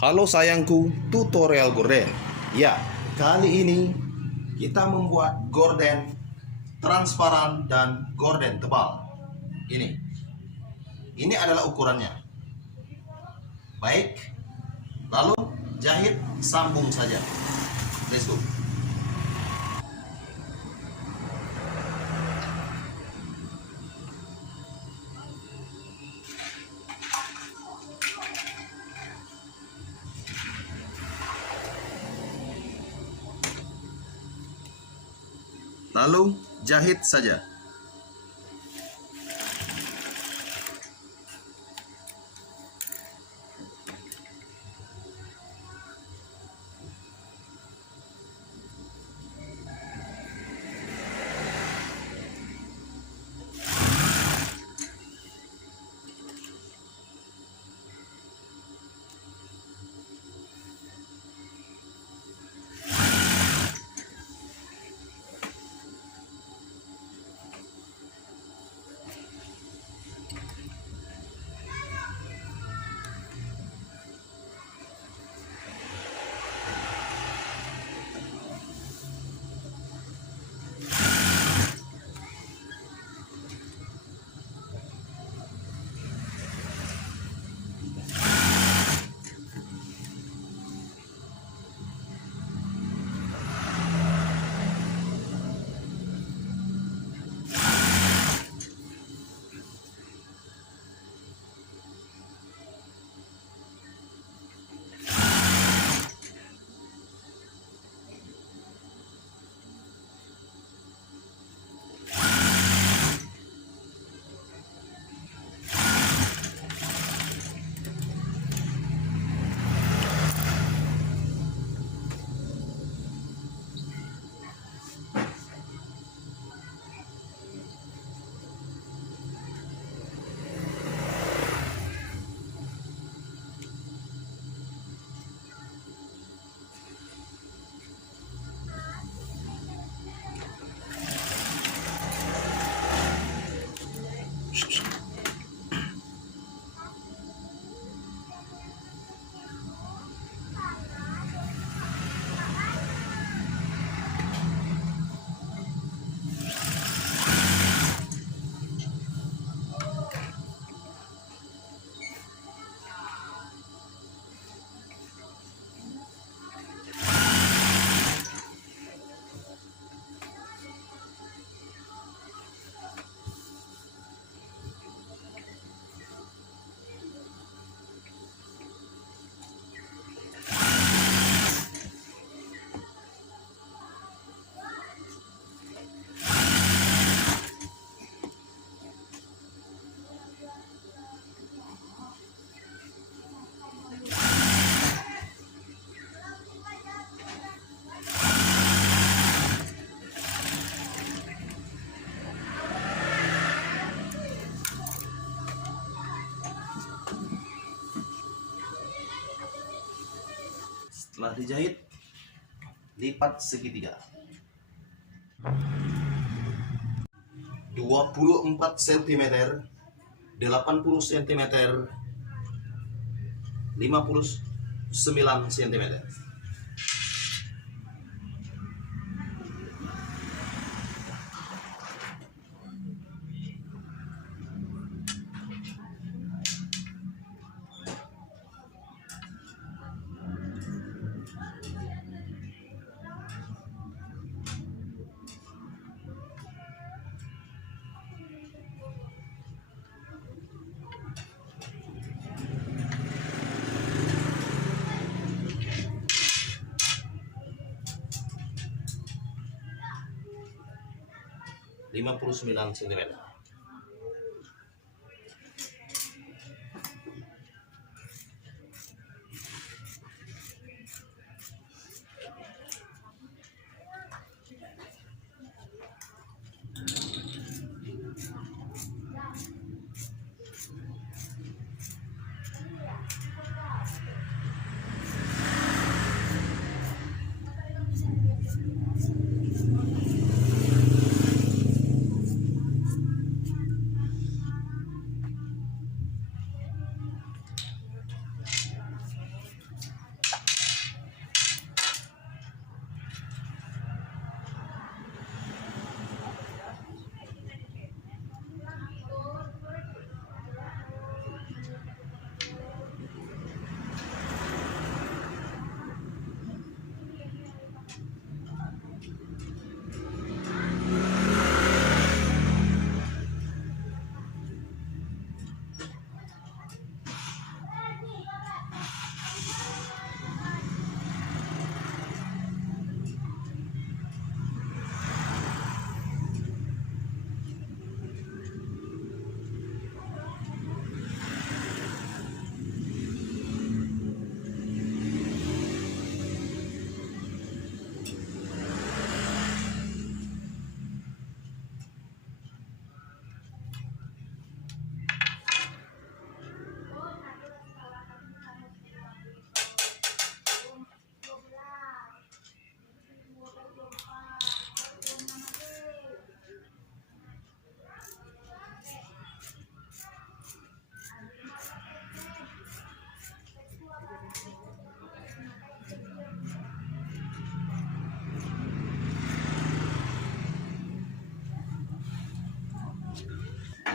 Halo sayangku, tutorial gorden. Ya, kali ini kita membuat gorden transparan dan gorden tebal. Ini adalah ukurannya. Baik, lalu jahit sambung saja. Let's go. Lalu jahit saja. Setelah dijahit, lipat segitiga 24 cm, 80 cm, 59 cm. Lima puluh 59 cm.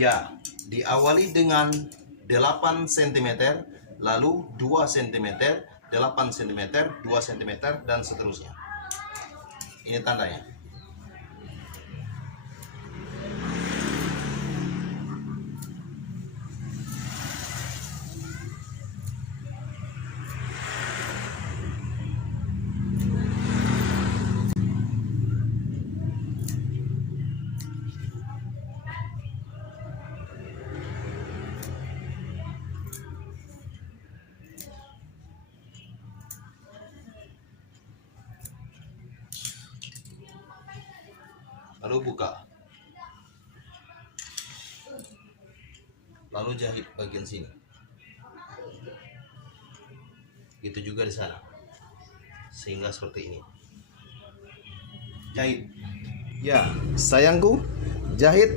Ya, diawali dengan 8 cm, lalu 2 cm, 8 cm, 2 cm, dan seterusnya. Ini tandanya. Lalu buka, lalu jahit bagian sini, gitu juga di sana, sehingga seperti ini. Jahit. Ya, sayangku, jahit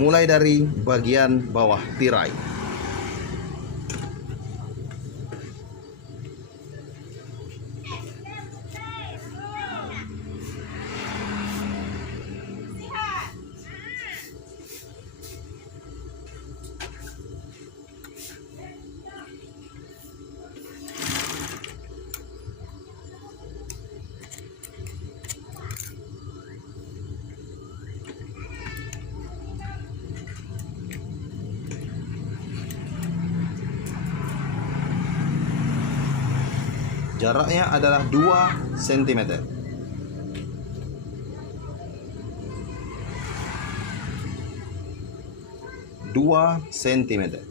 mulai dari bagian bawah tirai. Jaraknya adalah 2 cm. Dua sentimeter.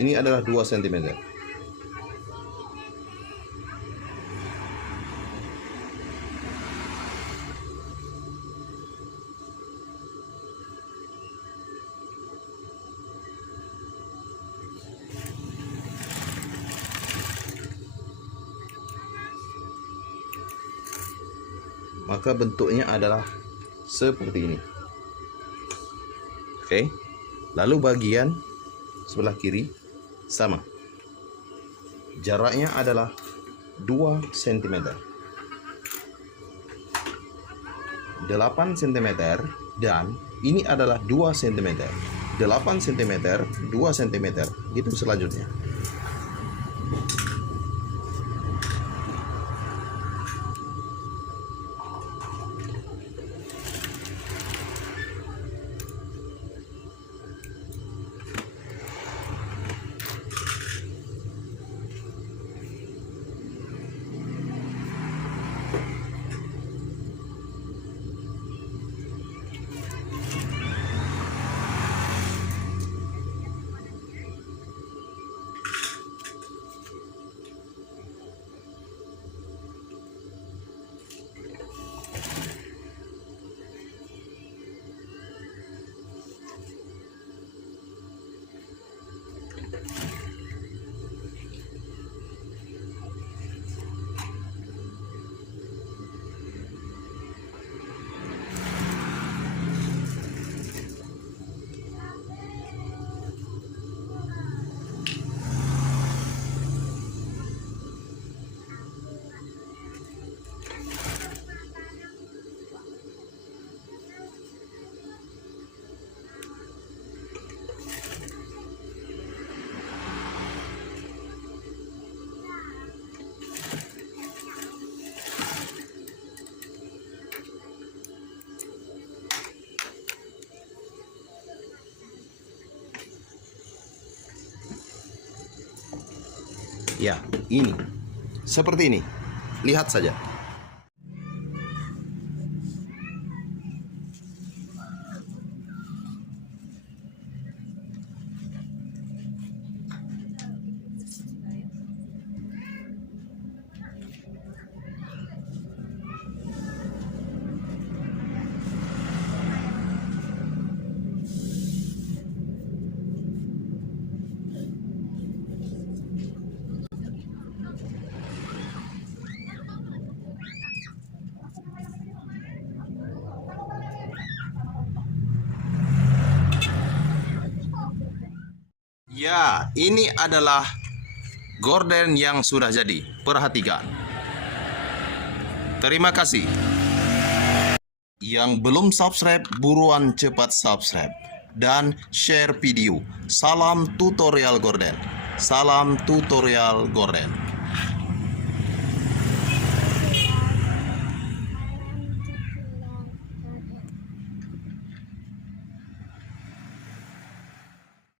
Ini adalah 2 cm. Maka bentuknya adalah seperti ini. Oke. Lalu bagian sebelah kiri sama. Jaraknya adalah 2 cm. 8 cm dan ini adalah 2 cm. 8 cm, 2 cm, gitu selanjutnya. Ya, ini. Seperti ini. Lihat saja. Ya, ini adalah gorden yang sudah jadi. Perhatikan. Terima kasih. Yang belum subscribe, buruan cepat subscribe. Dan share video. Salam tutorial gorden. Salam tutorial gorden.